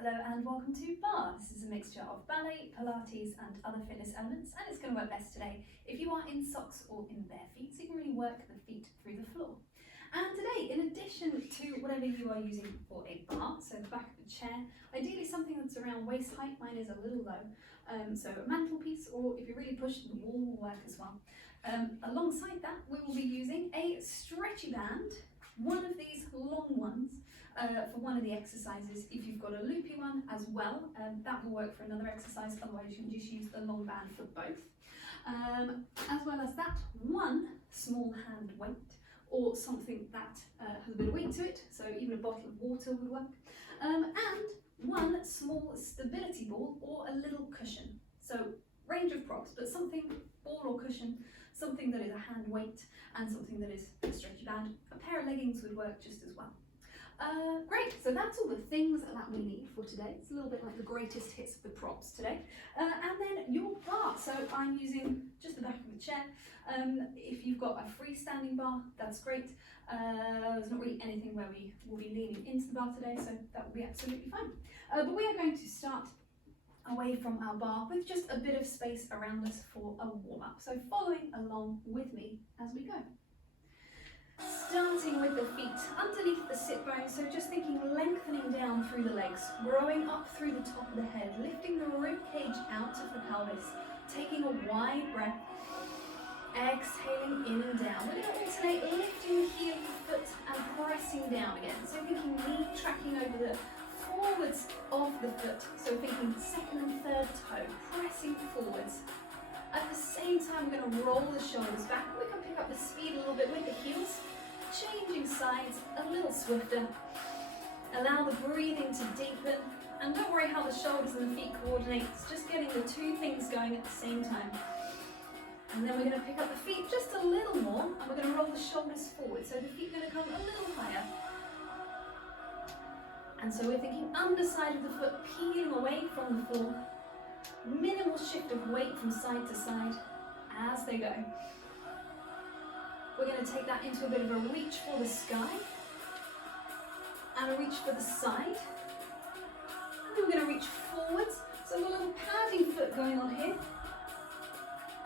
Hello and welcome to Barre. This is a mixture of ballet, Pilates and other fitness elements, and it's going to work best today if you are in socks or in bare feet, so you can really work the feet through the floor. And today, in addition to whatever you are using for a bar, so the back of the chair, ideally something that's around waist height, mine is a little low, so a mantelpiece, or if you're really pushing the wall will work as well. Alongside that, we will be using a stretchy band, one of these long ones, for one of the exercises. If you've got a loopy one as well, that will work for another exercise, otherwise you can just use the long band for both. As well as that, one small hand weight, or something that has a bit of weight to it, so even a bottle of water would work, and one small stability ball or a little cushion. So range of props, but something, ball or cushion, something that is a hand weight and something that is a stretchy band. A pair of leggings would work just as well. Great, so that's all the things that we need for today. It's a little bit like the greatest hits of the props today. And then your bar. So I'm using just the back of the chair. If you've got a freestanding bar, that's great. There's not really anything where we will be leaning into the bar today, so that will be absolutely fine. But we are going to start away from our bar with just a bit of space around us for a warm-up. So following along with me as we go. Starting with the feet underneath the sit bone, so just thinking lengthening down through the legs, growing up through the top of the head, lifting the rib cage out of the pelvis, taking a wide breath, exhaling in and down. We're going to alternate lifting the heel of the foot and pressing down again. So thinking knee tracking over the forwards of the foot, so thinking second and third toe, pressing forwards. At the same time, we're going to roll the shoulders back. We can pick up the speed a little bit with the heels, changing sides a little swifter. Allow the breathing to deepen, and don't worry how the shoulders and the feet coordinate. It's just getting the two things going at the same time. And then we're going to pick up the feet just a little more, and we're going to roll the shoulders forward. So the feet are going to come a little higher. And so we're thinking underside of the foot, peeling away from the floor. Minimal shift of weight from side to side as they go. We're going to take that into a bit of a reach for the sky and a reach for the side. And then we're going to reach forwards, so a little padding foot going on here.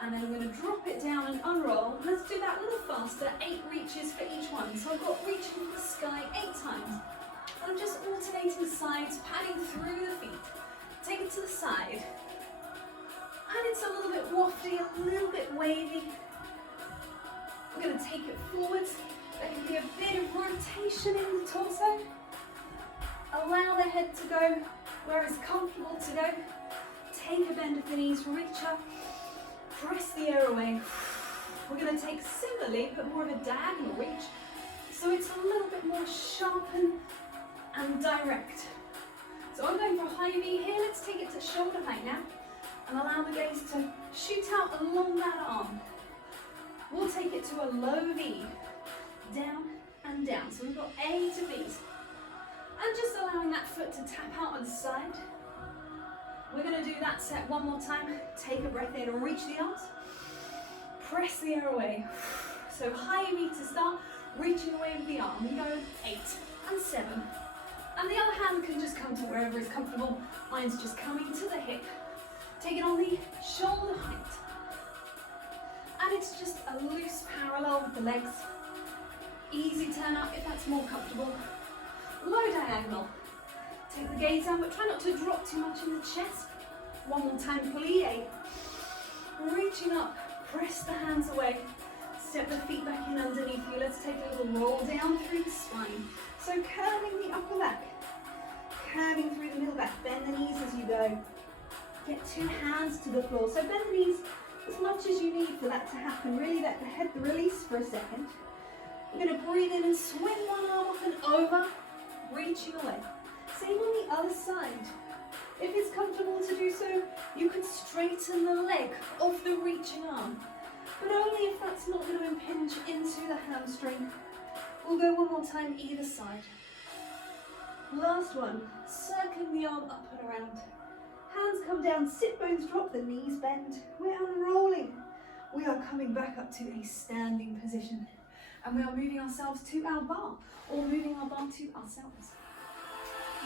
And then we're going to drop it down and unroll. Let's do that a little faster, 8 reaches for each one. So I've got reaching for the sky 8 times. I'm just alternating sides, padding through the feet. Take it to the side. And it's a little bit wafty, a little bit wavy. We're going to take it forwards. There can be a bit of rotation in the torso. Allow the head to go where it's comfortable to go. Take a bend of the knees, reach up, press the air away. We're going to take similarly, but more of a diagonal reach. So it's a little bit more sharpened and direct. So I'm going for a high V here. Let's take it to shoulder height now. And allow the gaze to shoot out along that arm. We'll take it to a low V, down and down. So we've got A to B's. And just allowing that foot to tap out on the side. We're going to do that set one more time. Take a breath in and reach the arms. Press the air away. So high V to start, reaching away with the arm. We go 8 and 7. And the other hand can just come to wherever is comfortable. Mine's just coming to the hip. Take it on the shoulder height. And it's just a loose parallel with the legs. Easy turn up if that's more comfortable. Low diagonal. Take the gaze down, but try not to drop too much in the chest. One more time, plie. Reaching up, press the hands away. Step the feet back in underneath you. Let's take a little roll down through the spine. So curving the upper back. Curving through the middle back. Bend the knees as you go. Get 2 hands to the floor. So bend the knees as much as you need for that to happen. Really let the head release for a second. We're going to breathe in and swing one arm up and over, reaching away. Same on the other side. If it's comfortable to do so, you can straighten the leg of the reaching arm. But only if that's not going to impinge into the hamstring. We'll go one more time either side. Last one, circling the arm up and around. Hands come down, sit bones drop, the knees bend. We're unrolling. We are coming back up to a standing position. And we are moving ourselves to our bar, or moving our bar to ourselves.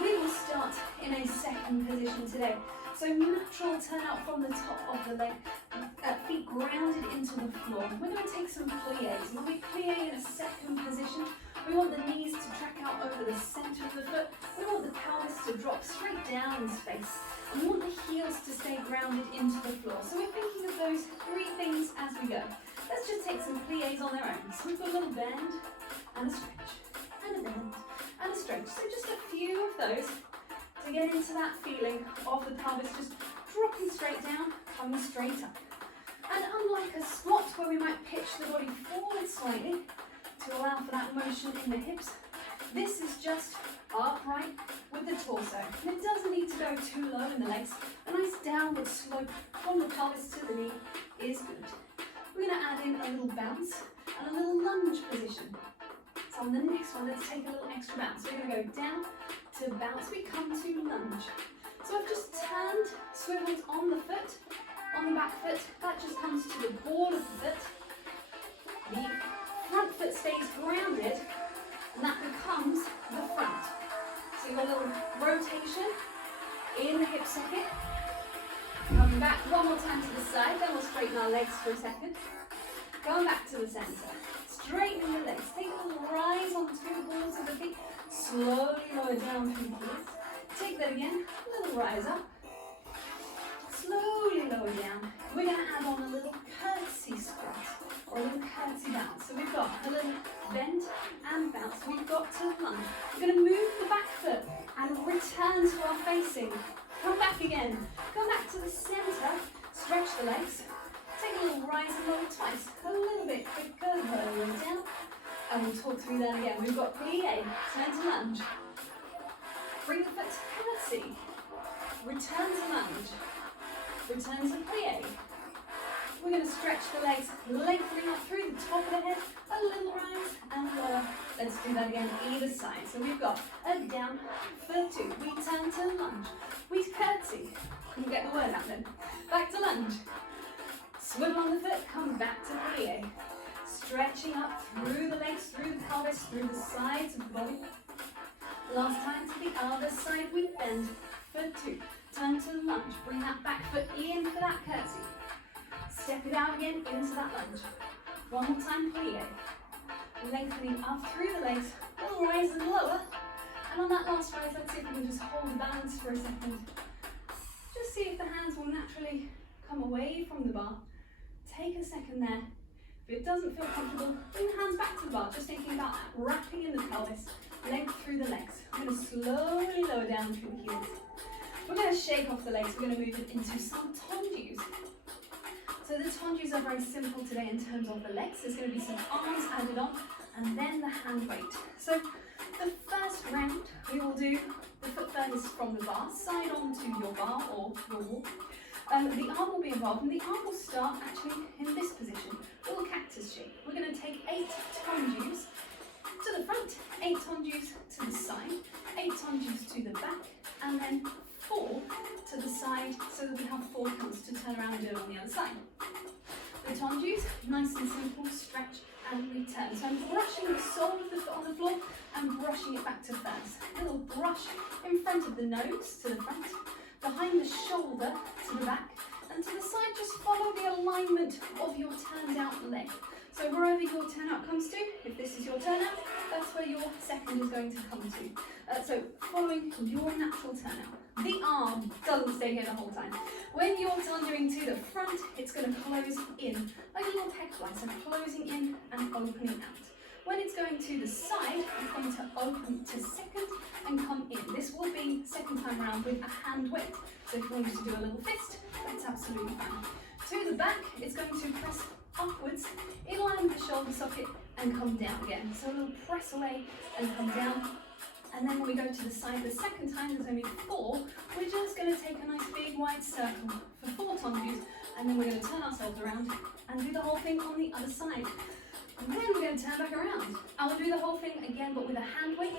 We will start in a second position today. So natural turn out from the top of the leg, feet grounded into the floor. We're going to take some pliés. When we plie in a second position, we want the knees to track out over the center of the foot. We want the pelvis to drop straight down in space. And we want the heels to stay grounded into the floor. So we're thinking of those three things as we go. Let's just take some pliés on their own. So we've got a little bend and a stretch, and a bend and a stretch. So just a few of those to get into that feeling of the pelvis just dropping straight down, coming straight up. And unlike a squat where we might pitch the body forward slightly to allow for that motion in the hips, this is just upright with the torso. And it doesn't need to go too low in the legs. A nice downward slope from the pelvis to the knee is good. We're going to add in a little bounce and a little lunge position. So on the next one, let's take a little extra bounce. We're going to go down to bounce, we come to lunge. So I've just turned, swiveled on the foot, on the back foot. That just comes to the ball of the foot. The front foot stays grounded, and that becomes the front. So you've got a little rotation in the hip socket. Coming back one more time to the side, then we'll straighten our legs for a second. Going back to the center. Straightening the legs. Take a little rise onto the balls of the feet. Slowly lower down through the heels. Take that again. A little rise up. Slowly lower down. We're going to add on a little curtsy squat or a little curtsy bounce. So we've got a little bend and bounce. We've got to lunge. We're going to move the back foot and return to our facing. Come back again. Come back to the center. Stretch the legs. Take a little rise and lower twice. A little bit quicker, lower down. And we'll talk through that again. We've got plie, turn to lunge. Bring the foot to curtsy. Return to lunge. Return to plie. We're going to stretch the legs, lengthening up through the top of the head. A little rise and lower. Let's do that again either side. So we've got a down for two. We turn to lunge. We curtsy. Couldn't get the word out then. Back to lunge. Swivel on the foot, come back to plie. Stretching up through the legs, through the pelvis, through the sides of the body. Last time to the other side, we bend for two. Turn to lunge, bring that back foot in for that curtsy. Step it out again into that lunge. One more time, plie. Lengthening up through the legs, a little rise and lower. And on that last rise, let's see if we can just hold the balance for a second. Just see if the hands will naturally come away from the bar. Take a second there. If it doesn't feel comfortable, bring the hands back to the bar, just thinking about that, wrapping in the pelvis, length through the legs. I'm going to slowly lower down through the heels. We're going to shake off the legs, we're going to move it into some tendus. So the tendus are very simple today in terms of the legs. There's going to be some arms added on, and then the hand weight. So the first round, we will do the foot furthest from the bar, side onto your bar or your wall. The arm will be involved, and the arm will start actually in this position, little cactus shape. We're going to take 8 tendus to the front, 8 tendus to the side, 8 tendus to the back, and then 4 to the side, so that we have 4 counts to turn around and do it on the other side. The tendus, nice and simple, stretch and return. So I'm brushing the sole of the foot on the floor and brushing it back to first. A little brush in front of the nose to the front, behind the shoulder to the back, and to the side, just follow the alignment of your turned out leg. So wherever your turnout comes to, if this is your turnout, that's where your second is going to come to. So following your natural turnout. The arm doesn't stay here the whole time. When you're tendering to the front, it's going to close in, like a little peg fly, so closing in and opening out. When it's going to the side, it's going to open to second and come in. This will be second time around with a hand weight. So if you want to do a little fist, that's absolutely fine. To the back, it's going to press upwards, in line with the shoulder socket, and come down again. So a little press away and come down. And then when we go to the side the second time, there's only 4. We're just going to take a nice big wide circle for 4 tendus, and then we're going to turn ourselves around and do the whole thing on the other side. And then we're going to turn back around. I will do the whole thing again, but with a hand weight,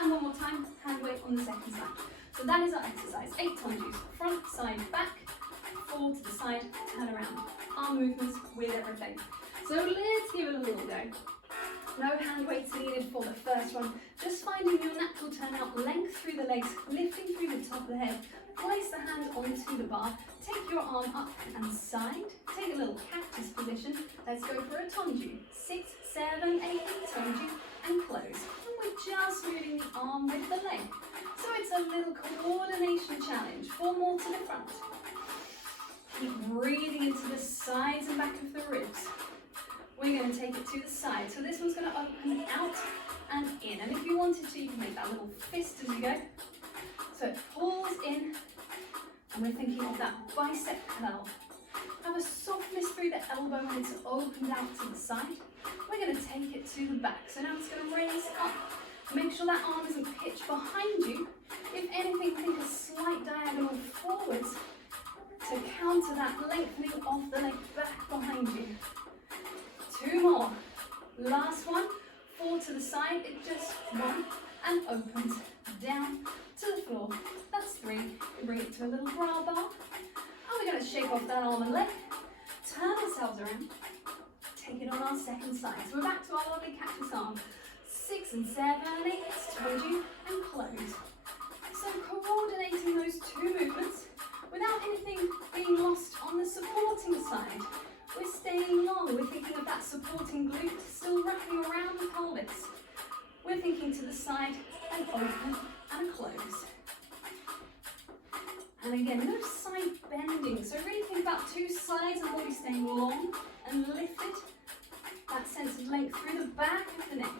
and one more time, hand weight on the second side. So that is our exercise. 8 tendus, front, side, back, 4 to the side, turn around. Arm movements with everything. So let's give it a little go. No hand weights needed for the first one. Just finding your natural turnout, length through the legs, lifting through the top of the head. Place the hand onto the bar. Take your arm up and side. Take a little cactus position. Let's go for a tonju. 6, 7, 8, tonju, and close. And we're just moving the arm with the leg. So it's a little coordination challenge. 4 more to the front. Keep breathing into the sides and back of the ribs. We're going to take it to the side. So this one's going to open out and in. And if you wanted to, you can make that little fist as you go. So it pulls in, and we're thinking of that bicep curl. Have a softness through the elbow when it's opened out to the side. We're going to take it to the back. So now it's going to raise up. Make sure that arm isn't pitched behind you. If anything, think a slight diagonal forwards to counter that lengthening of the leg back behind you. 2 more. Last one. 4 to the side. It just 1 and opens down to the floor. That's 3. We bring it to a little brow bar. And we're going to shake off that arm and leg. Turn ourselves around. Take it on our second side. So we're back to our lovely cactus arm. 6 and 7, 8, tonju, and close. So coordinating those 2 movements without anything being lost on the supporting side. We're staying long. We're thinking of that supporting glute still wrapping around the pelvis. We're thinking to the side and open and close. And again, no side bending. So really think about 2 sides and we'll be staying long and lifted. That sense of length through the back of the neck.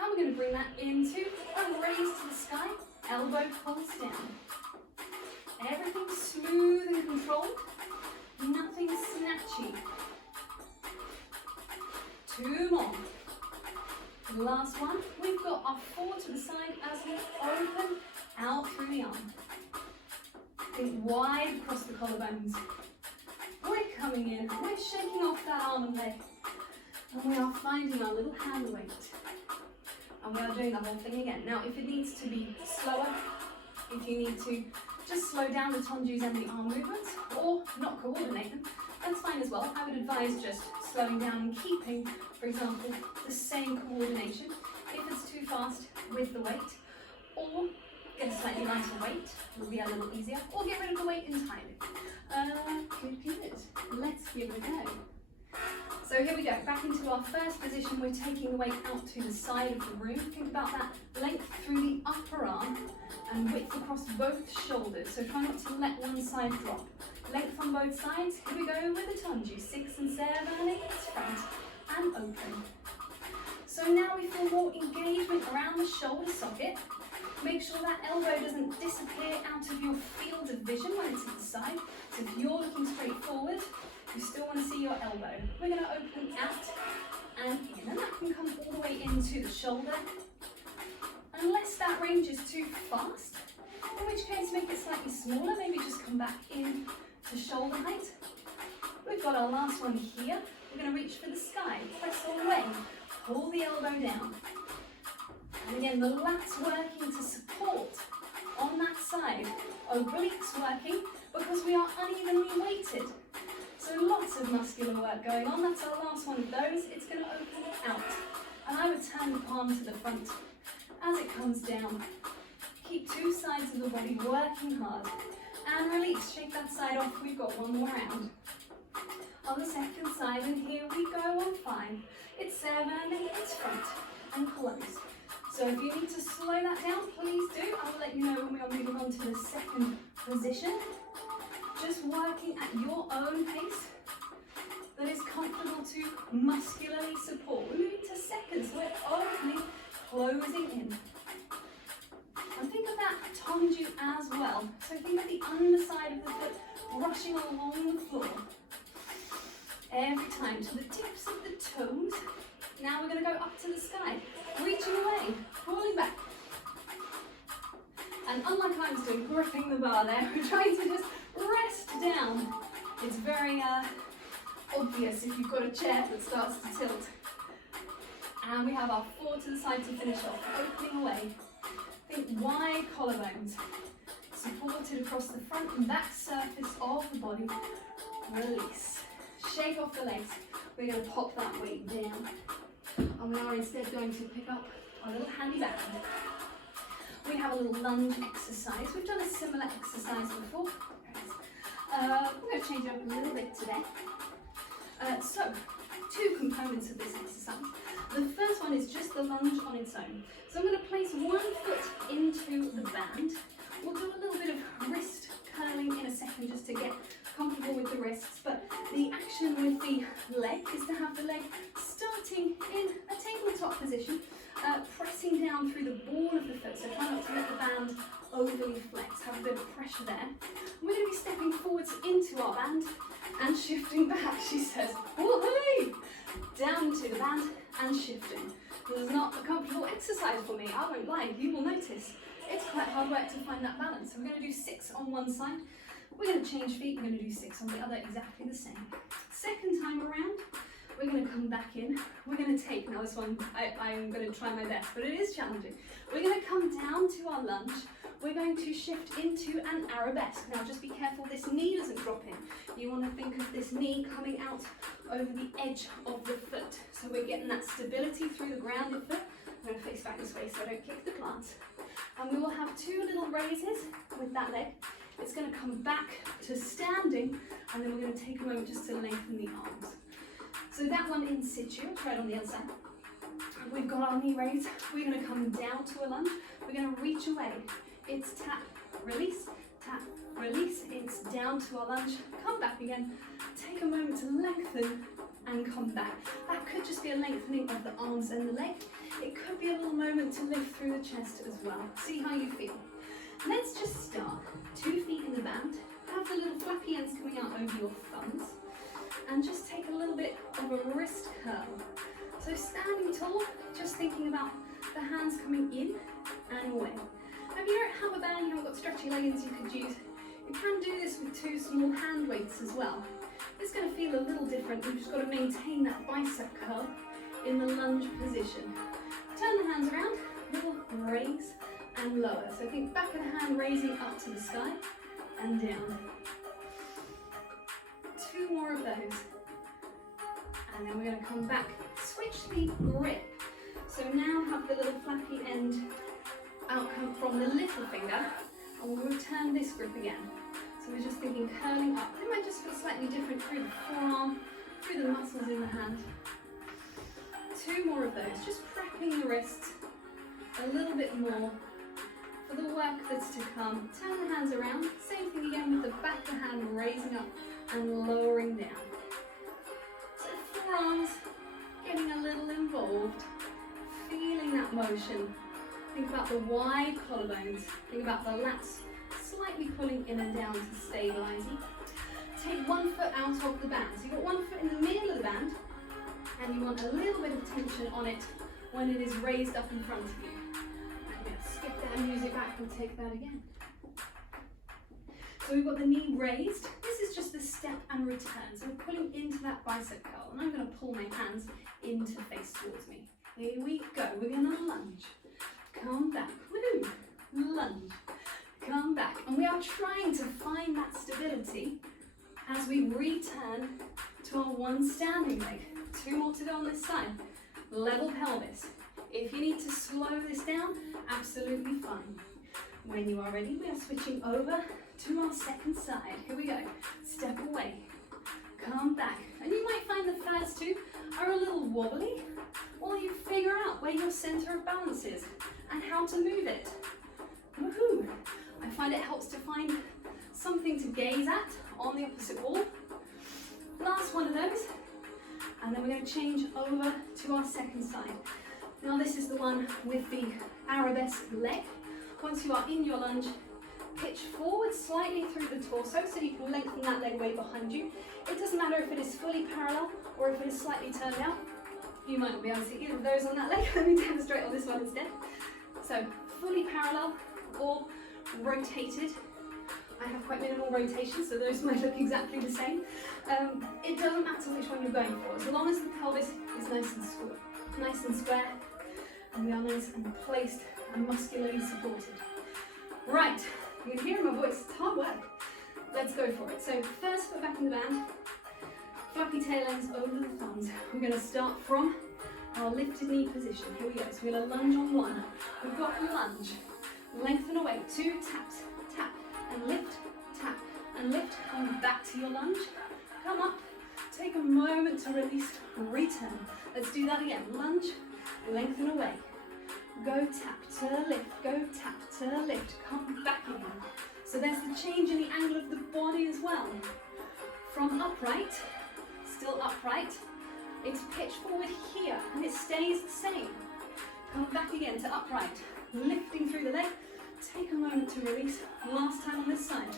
And we're going to bring that into a raise to the sky. Elbow pulls down. Everything smooth and controlled. Nothing snatchy. 2 more. Last one. We've got our 4 to the side as we open out through the arm. Think wide across the collarbones. We're coming in. We're shaking off that arm and leg. And we are finding our little hand weight. And we are doing the whole thing again. Now, if it needs to be slower, if you need to just slow down the tonjus and the arm movements, or not coordinate them, that's fine as well. I would advise just slowing down and keeping, for example, the same coordination. If it's too fast with the weight, or get a slightly lighter weight, it will be a little easier, or get rid of the weight entirely. Good. Let's give it a go. So here we go, back into our first position. We're taking the weight out to the side of the room. Think about that length through the upper arm and width across both shoulders. So try not to let one side drop. Length on both sides. Here we go with the tonju. 6 and 7, 8, front and open. So now we feel more engagement around the shoulder socket. Make sure that elbow doesn't disappear out of your field of vision when it's at the side. So if you're looking straight forward, you still want to see your elbow. We're going to open out and in, and that can come all the way into the shoulder. Unless that range is too fast, in which case make it slightly smaller, maybe just come back in to shoulder height. We've got our last one here. We're going to reach for the sky, press away, pull the elbow down. And again, the lats working to support on that side, obliques working because we are unevenly weighted. So lots of muscular work going on. That's our last one of those. It's going to open out. And I would turn the palm to the front as it comes down. Keep 2 sides of the body working hard. And release. Shake that side off. We've got 1 more round. On the second side, and here we go on 5. It's 7, it's front and close. So if you need to slow that down, please do. I will let you know when we are moving on to the second position. Just working at your own pace that is comfortable to muscularly support. We're moving to seconds, so we're opening, closing in. And think of that tonju as well. So think of the underside of the foot brushing along the floor. Every time to the tips of the toes. Now we're going to go up to the sky, reaching away, pulling back. And unlike I was doing, gripping the bar there, we're trying to just rest down. It's very obvious if you've got a chair that starts to tilt. And we have our 4 to the side to finish off, opening away. Think wide collarbones, supported across the front and back surface of the body. Release. Shake off the legs. we're going to pop that weight down. And we are instead going to pick up our little handy band. We have a little lunge exercise. We've done a similar exercise before. We're going to change it up a little bit today. So, two components of this exercise. The first one is just the lunge on its own. So I'm going to place one foot into the band. We'll do a little bit of wrist curling in a second just to get comfortable with the wrists, but the action with the leg is to have the leg starting in a tabletop position, pressing down through the ball of the foot, so try not to let the band overly flex, have a bit of pressure there. We're going to be stepping forwards into our band and shifting back, she says. Woohoo! Down to the band and shifting. This is not a comfortable exercise for me, I won't lie, you will notice. It's quite hard work to find that balance. So we're going to do 6 on one side. We're going to change feet, we're going to do 6 on the other, exactly the same. Second time around, we're going to come back in. We're going to take, now this one, I'm going to try my best, but it is challenging. We're going to come down to our lunge. We're going to shift into an arabesque. Now just be careful this knee doesn't drop in. You want to think of this knee coming out over the edge of the foot. So we're getting that stability through the grounded foot. I'm going to face back this way so I don't kick the plants. And we will have 2 little raises with that leg. It's going to come back to standing, and then we're going to take a moment just to lengthen the arms. So that one in situ, try it on the other side. We've got our knee raised. We're going to come down to a lunge. We're going to reach away. It's tap, release, it's down to our lunge, come back again, take a moment to lengthen and come back. That could just be a lengthening of the arms and the leg. It could be a little moment to lift through the chest as well. See how you feel. Let's just start. 2 feet in the band, have the little flappy ends coming out over your thumbs, and just take a little bit of a wrist curl. So standing tall, just thinking about the hands coming in and away. If you don't have a band, you haven't got stretchy leggings you could use, you can do this with 2 small hand weights as well. It's going to feel a little different. You've just got to maintain that bicep curl in the lunge position. Turn the hands around, little raise and lower. So think back of the hand raising up to the sky and down. 2 more of those. And then we're going to come back, switch the grip. So now have the little flappy end outcome from the little finger, and we'll return this grip again. So we're just thinking curling up. It might just feel slightly different through the forearm, through the muscles in the hand. 2 more of those, just prepping the wrists a little bit more for the work that's to come. Turn the hands around, same thing again with the back of the hand raising up and lowering down. So forearms getting a little involved, feeling that motion. Think about the wide collarbones. Think about the lats slightly pulling in and down to stabilise you. Take 1 foot out of the band. So you've got 1 foot in the middle of the band, and you want a little bit of tension on it when it is raised up in front of you. I'm going to skip that music back and take that again. So we've got the knee raised. This is just the step and return. So we're pulling into that bicep curl, and I'm going to pull my hands in to face towards me. Here we go. We're going to lunge. Come back, woo, lunge, come back. And we are trying to find that stability as we return to our 1 standing leg. 2 more to go on this side. Level pelvis. If you need to slow this down, absolutely fine. When you are ready, we are switching over to our second side. Here we go. Step away, come back. And you might find the first 2 are a little wobbly, or you figure out where your center of balance is and how to move it. Woohoo! I find it helps to find something to gaze at on the opposite wall. Last one of those, and then we're going to change over to our second side. Now this is the one with the arabesque leg. Once you are in your lunge, pitch forward slightly through the torso so you can lengthen that leg way behind you. It doesn't matter if it is fully parallel or if it is slightly turned out. You might not be able to see either of those on that leg. Let me demonstrate on this one instead. So fully parallel or rotated. I have quite minimal rotation, so those might look exactly the same. It doesn't matter which one you're going for, as long as the pelvis is nice and square, and we are nice and placed and muscularly supported. Right, you can hear my voice, it's hard work. Let's go for it. So first foot back in the band, fluffy tail ends over the thumbs. We're going to start from our lifted knee position. Here we go. So we're going to lunge on one. We've got lunge. Lengthen away. 2 taps. Tap and lift. Tap and lift. Come back to your lunge. Come up. Take a moment to release. Return. Let's do that again. Lunge. Lengthen away. Go tap to lift. Go tap to lift. Come back again. So there's the change in the angle of the body as well. From upright, still upright, it's pitch forward here and it stays the same. Come back again to upright, lifting through the leg. Take a moment to release. Last time on this side.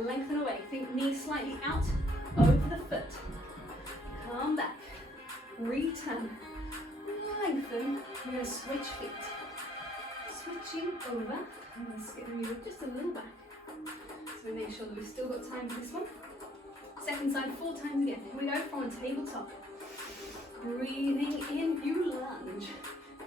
Lengthen away. Think knee slightly out over the foot. Come back. Return. Lengthen. We're going to switch feet. Switching over. I'm going to skip the move just a little back. So we make sure that we've still got time for this one. Second side 4 times again. Here we go from a tabletop. Breathing in, you lunge.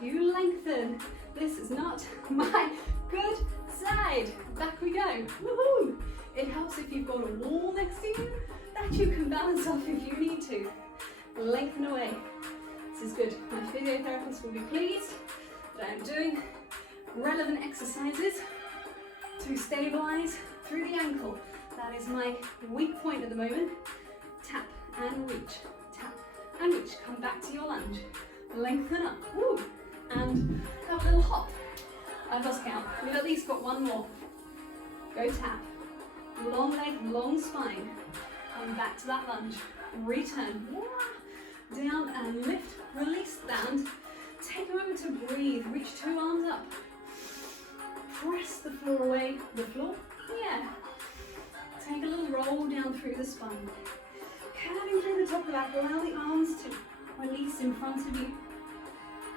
You lengthen. This is not my good side. Back we go. Woohoo! It helps if you've got a wall next to you that you can balance off if you need to. Lengthen away. This is good. My physiotherapist will be pleased that I'm doing relevant exercises to stabilize through the ankle. That is my weak point at the moment. Tap and reach. Tap and reach. Come back to your lunge. Lengthen up. Woo! And have a little hop. I've lost count. We've at least got one more. Go tap. Long leg, long spine. Come back to that lunge. Return. Down and lift. Release, stand. Take a moment to breathe. Reach 2 arms up. Press the floor away. The floor? Yeah. Take a little roll down through the spine. Curving through the top of the back. Allow the arms to release in front of you.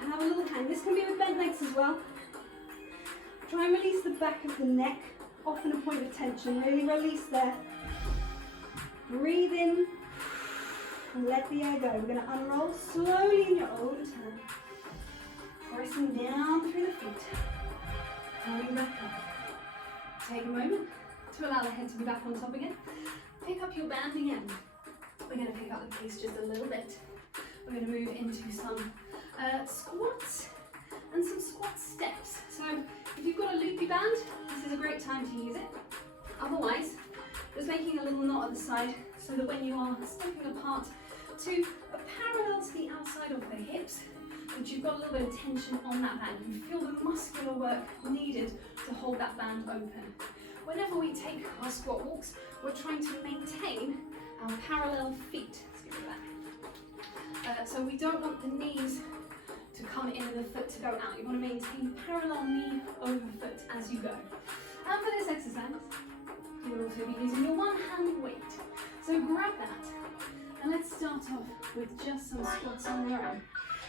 And have a little hang. This can be with bent legs as well. Try and release the back of the neck. Often a point of tension. Really release there. Breathe in. And let the air go. We're going to unroll slowly in your own time. Pressing down through the feet. Coming back up. Take a moment to allow the head to be back on top again. Pick up your banding end. We're going to pick up the pace just a little bit. We're going to move into some squats and some squat steps. So if you've got a loopy band, this is a great time to use it. Otherwise, just making a little knot at the side so that when you are stepping apart to parallel to the outside of the hips, but you've got a little bit of tension on that band. You feel the muscular work needed to hold that band open. Whenever we take our squat walks, we're trying to maintain our parallel feet. Let's give it back. So we don't want the knees to come in and the foot to go out. You want to maintain parallel knee over foot as you go. And for this exercise, you'll also be using your one hand weight. So grab that and let's start off with just some squats on your own.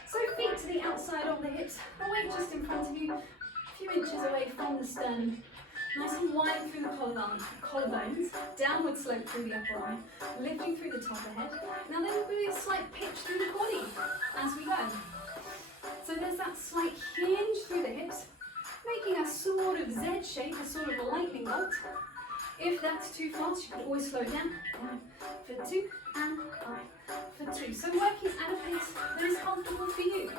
So feet to the outside of the hips, the weight just in front of you, a few inches away from the sternum. Nice and wide through the collarbones, downward slope through the upper arm, lifting through the top of the head. Now there will be a slight pitch through the body as we go. So there's that slight hinge through the hips, making a sort of Z shape, a sort of a lightning bolt. If that's too fast, you can always slow it down. 1 for 2 and up for 2. So working at a pace that is comfortable for you.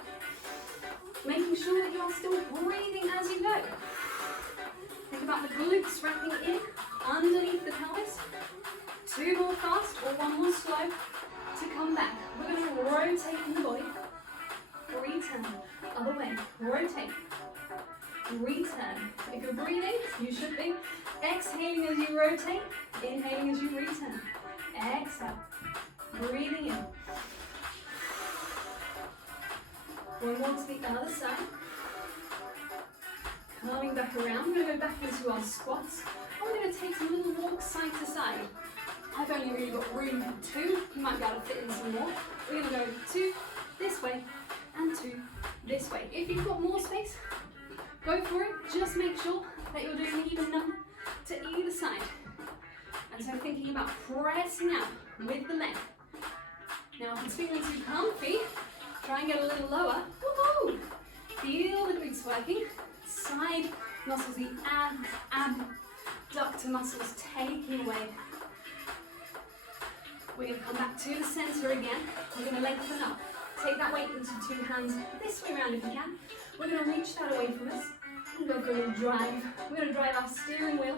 Making sure that you are still breathing as you go. Think about the glutes wrapping in underneath the pelvis. 2 more fast or 1 more slow to come back. We're going to rotate in the body. Return. Other way. Rotate. Return. If you're breathing, you should be exhaling as you rotate, inhaling as you return. Exhale. Breathing in. 1 more to the other side. Coming back around. We're going to go back into our squats. And we're going to take some little walks side to side. I've only really got room for 2. You might be able to fit in some more. We're going to go 2 this way and 2 this way. If you've got more space, go for it. Just make sure that you're doing an even number to either side. And so thinking about pressing out with the leg. Now if it's feeling too comfy, try and get a little lower. Woohoo! Feel the glutes working. Side muscles, the abductor muscles taking away We're going to come back to the center again. We're going to lengthen up. Take that weight into two hands this way around if you can. We're going to reach that away from us and go for a little drive. We're going to drive our steering wheel.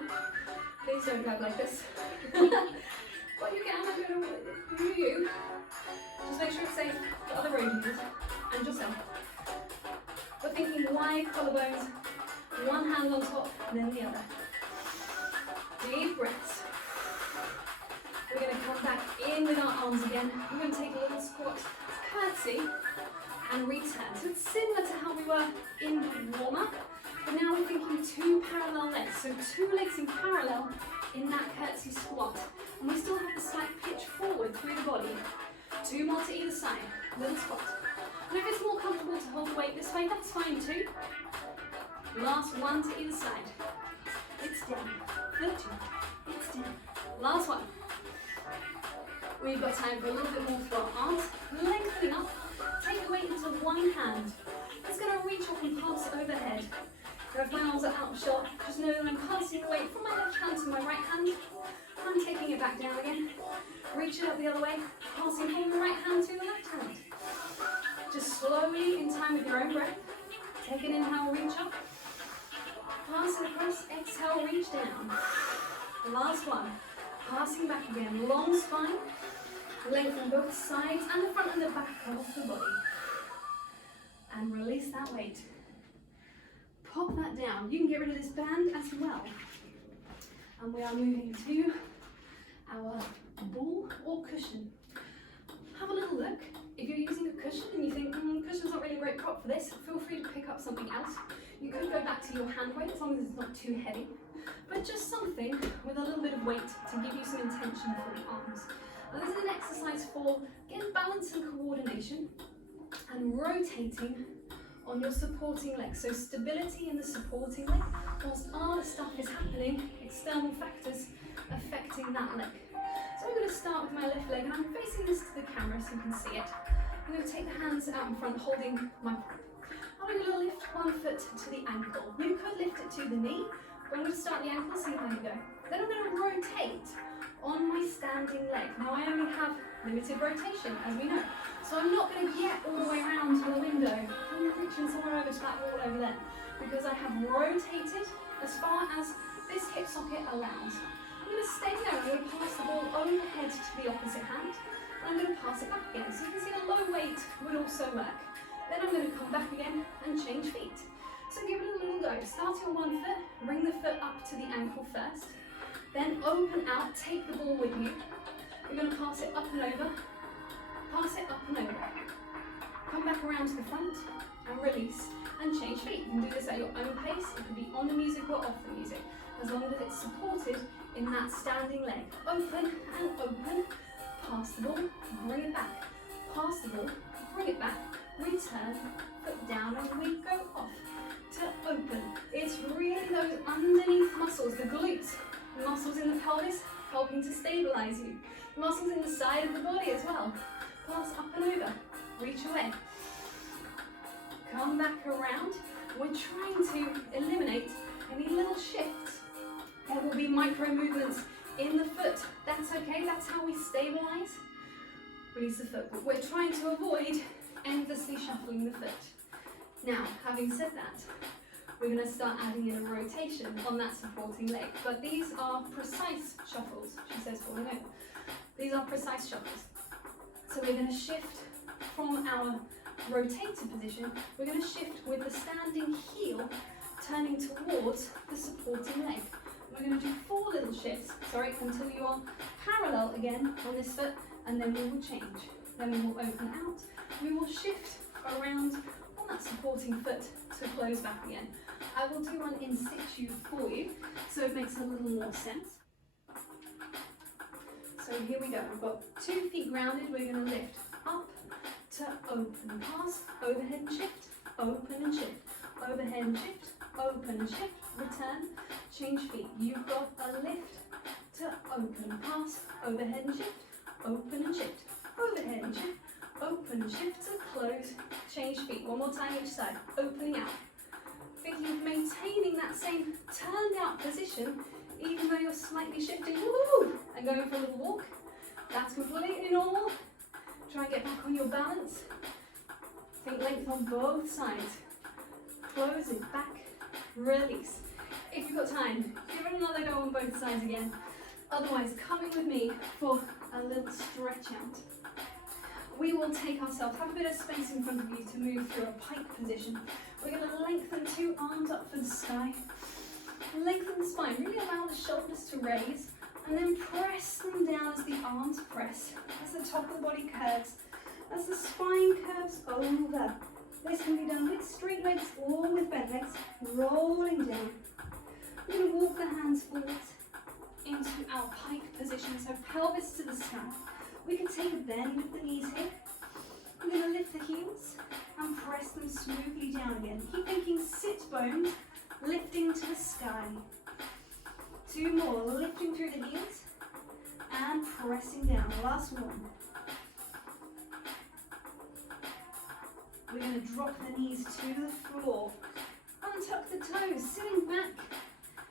Please don't drive like this. But you can, I'm going to do you. Just make sure it's safe for other road users and yourself. We're thinking wide collarbones, one hand on top and then the other. Deep breaths. We're going to come back in with our arms again. We're going to take a little squat, curtsy, and return. So it's similar to how we were in warm-up, but now we're thinking two parallel legs. So two legs in parallel in that curtsy squat. And we still have the slight pitch forward through the body. Two more to either side, little squat. And if it's more comfortable to hold the weight this way, that's fine too. Last one to either side. It's down. 30. It's down. Last one. We've got time for a little bit more for our arms. Lengthening up. Take the weight into one hand. It's going to reach up and pass overhead. Now if my arms are out of shot, just know that I'm passing the weight from my left hand to my right hand. I'm taking it back down again. Reach it up the other way, passing from the right hand to the left hand. Just slowly, in time with your own breath. Take an inhale, reach up. Pass it across, exhale, reach down. Last one. Passing back again, long spine. Lengthen both sides and the front and the back of the body. And release that weight. Pop that down. You can get rid of this band as well. And we are moving to our ball or cushion. Have a little look. If you're using a cushion and you think, cushion's not really a great prop for this, feel free to pick up something else. You could go back to your hand weight as long as it's not too heavy. But just something with a little bit of weight to give you some intention for the arms. Now this is an exercise for getting balance and coordination and rotating on your supporting leg. So stability in the supporting leg, whilst other stuff is happening, external factors affecting that leg. So I'm going to start with my left leg, and I'm facing this to the camera so you can see it. I'm going to take the hands out in front, holding my prop. I'm going to lift one foot to the ankle. You could lift it to the knee, but I'm going to start the ankle, see how you go. Then I'm going to rotate on my standing leg. Now I only have limited rotation, as we know. So I'm not going to get all the way around to the window. I'm reaching somewhere over to that wall over there, because I have rotated as far as this hip socket allows. I'm going to stay there. I'm going to pass the ball overhead to the opposite hand, and I'm going to pass it back again. So you can see a low weight would also work. Then I'm going to come back again and change feet. So give it a little go. Start on one foot, bring the foot up to the ankle first, then open out, take the ball with you. You're going to pass it up and over, pass it up and over. Come back around to the front and release and change feet. You can do this at your own pace. It can be on the music or off the music, as long as it's supported in that standing leg. Open and open, pass the ball, bring it back, pass the ball, bring it back, return, foot down, and we go off to open. It's really those underneath muscles, the glutes, the muscles in the pelvis, helping to stabilize you. The muscles in the side of the body as well. Pass up and over, reach away. Come back around. We're trying to eliminate any little shifts. There will be micro movements in the foot. That's okay, that's how we stabilize. Release the foot. But we're trying to avoid endlessly shuffling the foot. Now, having said that, we're going to start adding in a rotation on that supporting leg. But these are precise shuffles, she says, falling over. These are precise shuffles. So we're going to shift from our rotated position, we're going to shift with the standing heel turning towards the supporting leg. We're going to do 4 little shifts, until you are parallel again on this foot, and then we will change. Then we will open out, we will shift around on that supporting foot to close back again. I will do one in situ for you, so it makes a little more sense. So here we go, we've got 2 feet grounded, we're going to lift up to open, pass, overhead and shift, open and shift, overhead and shift, open and shift, return, change feet. You've got a lift to open, pass, overhead and shift, open and shift, overhead and shift, open and shift to close, change feet. One more time each side, opening out. Thinking of maintaining that same turned out position even though you're slightly shifting, and going for a little walk. That's completely normal. Try and get back on your balance. Think length on both sides. Close it back, release. If you've got time, give it another go on both sides again. Otherwise, come in with me for a little stretch out. We will take ourselves, have a bit of space in front of you to move through a pike position. We're going to lengthen 2 arms up for the sky. Lengthen the spine, really allow the shoulders to raise, and then press them down as the arms press, as the top of the body curves, as the spine curves over. This can be done with straight legs or with bent legs, rolling down. We're going to walk the hands forwards into our pike position, so pelvis to the sky. We can take a bend of the knees here. We're going to lift the heels and press them smoothly down again. Keep thinking sit bones, lifting to the sky. 2 more, lifting through the heels and pressing down. Last one. We're going to drop the knees to the floor. Untuck the toes, sitting back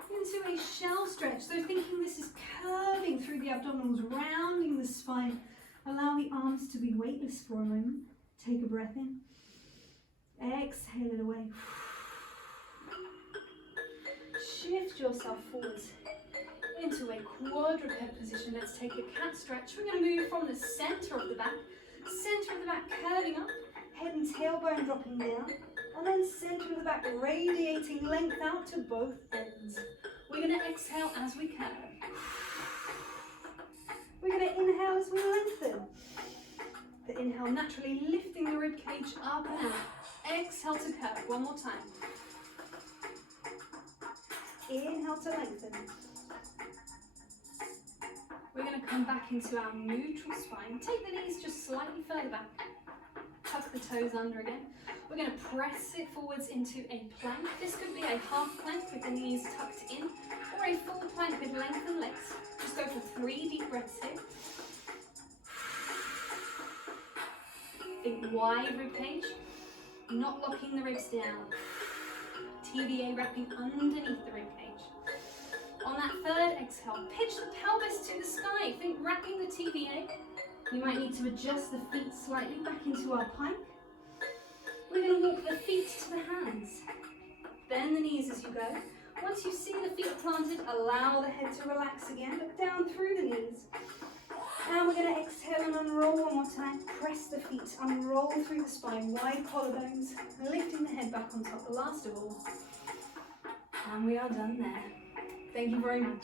into a shell stretch. So thinking this is curving through the abdominals, rounding the spine. Allow the arms to be weightless for a moment. Take a breath in. Exhale it away. Shift yourself forwards into a quadruped position. Let's take a cat stretch. We're going to move from the center of the back curving up, head and tailbone dropping down, and then center of the back radiating length out to both ends. We're going to exhale as we curve. We're going to inhale as we lengthen. The inhale naturally lifting the rib cage up and out. Exhale to curve. One more time. Inhale to lengthen. We're going to come back into our neutral spine. Take the knees just slightly further back. Tuck the toes under again. We're going to press it forwards into a plank. This could be a half plank with the knees tucked in, or a full plank with lengthened legs. Just go for 3 deep breaths here. Think wide rib cage, not locking the ribs down. TVA wrapping underneath the rib cage. On that 3rd exhale, pitch the pelvis to the sky. Think wrapping the TVA. You might need to adjust the feet slightly back into our plank. We're going to walk the feet to the hands. Bend the knees as you go. Once you see the feet planted, allow the head to relax again. Look down through the knees. And we're going to exhale and unroll one more time. Press the feet, unroll through the spine, wide collarbones, lifting the head back on top, last of all. And we are done there. Thank you very much.